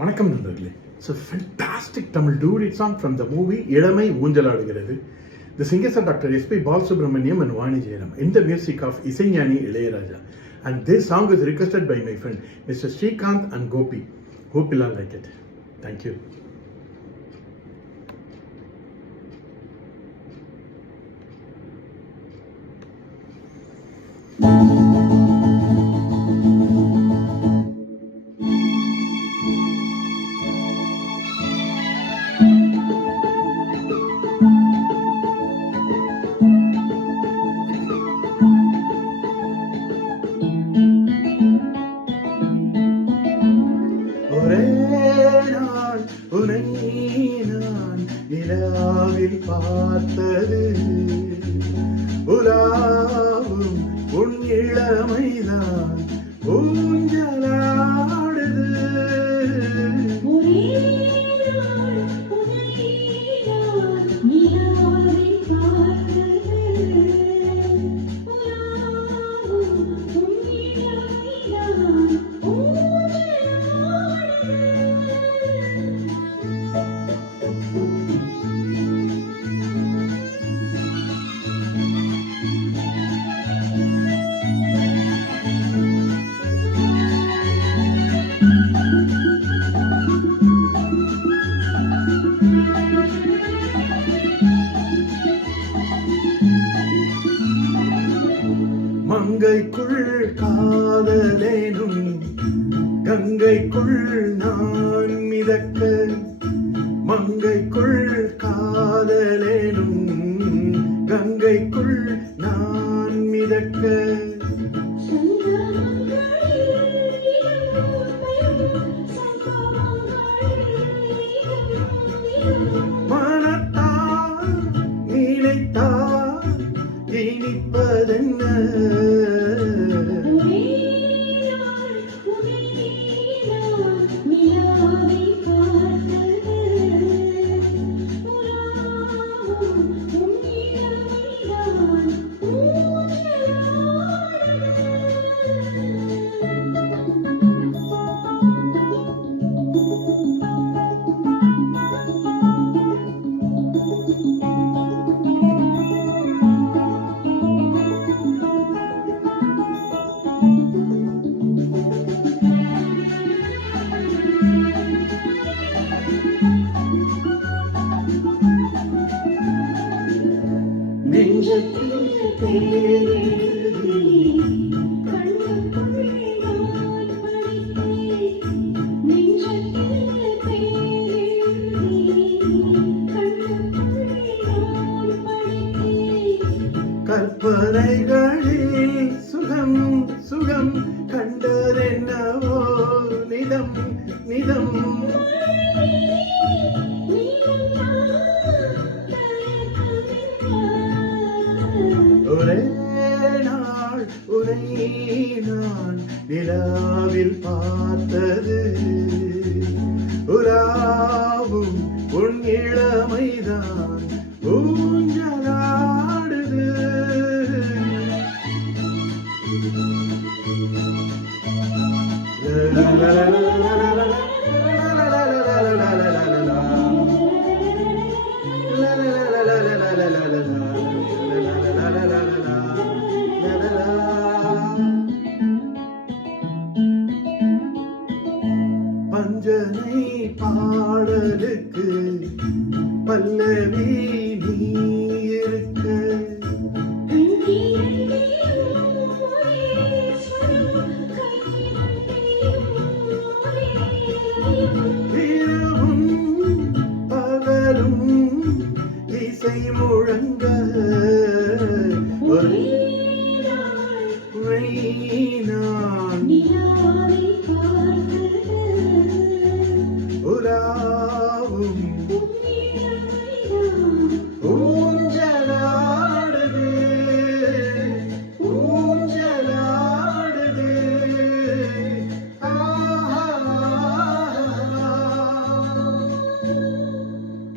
வணக்கம் நண்பர்களே. It's a fantastic Tamil duet song from the movie இளமை ஊஞ்சலாடுகிறது. The singers are Dr. S.P. Balasubramaniam and Vani Jairam in the music of Isaignani Ilayaraja. And this song is requested by my friend Mr. Srikanth and Gopi. Hope you'll all like it. Thank you. ஒரே நாள் உனை நான் நிலாவில் பார்த்தது, உலாவும் உன் இளமைதான் ஊஞ்சலாடுது. மங்கைக்குள் காதலேனும் கங்கைக்குள் நான் மிதக்க, மங்கைக்குள் காதலேனும் கங்கைக்குள் நான் மிதக்க, மனத்தால் நினைத்தால் இனிப்பதென்ன, கற்பனைகளில் சுகம் சுகம் கண்டதென்னவோ நிதம் நிதம், ஒரே நாள் உனை நான் நிலாவில் பார்த்தது, உலாவும் உன் இளமைதான் ஊஞ்சலாடுது. பஞ்சனை பாடலுக்கு பல்லவி நீ இருக்க, இரவும் பகலும் இசை முழங்க, ஒரே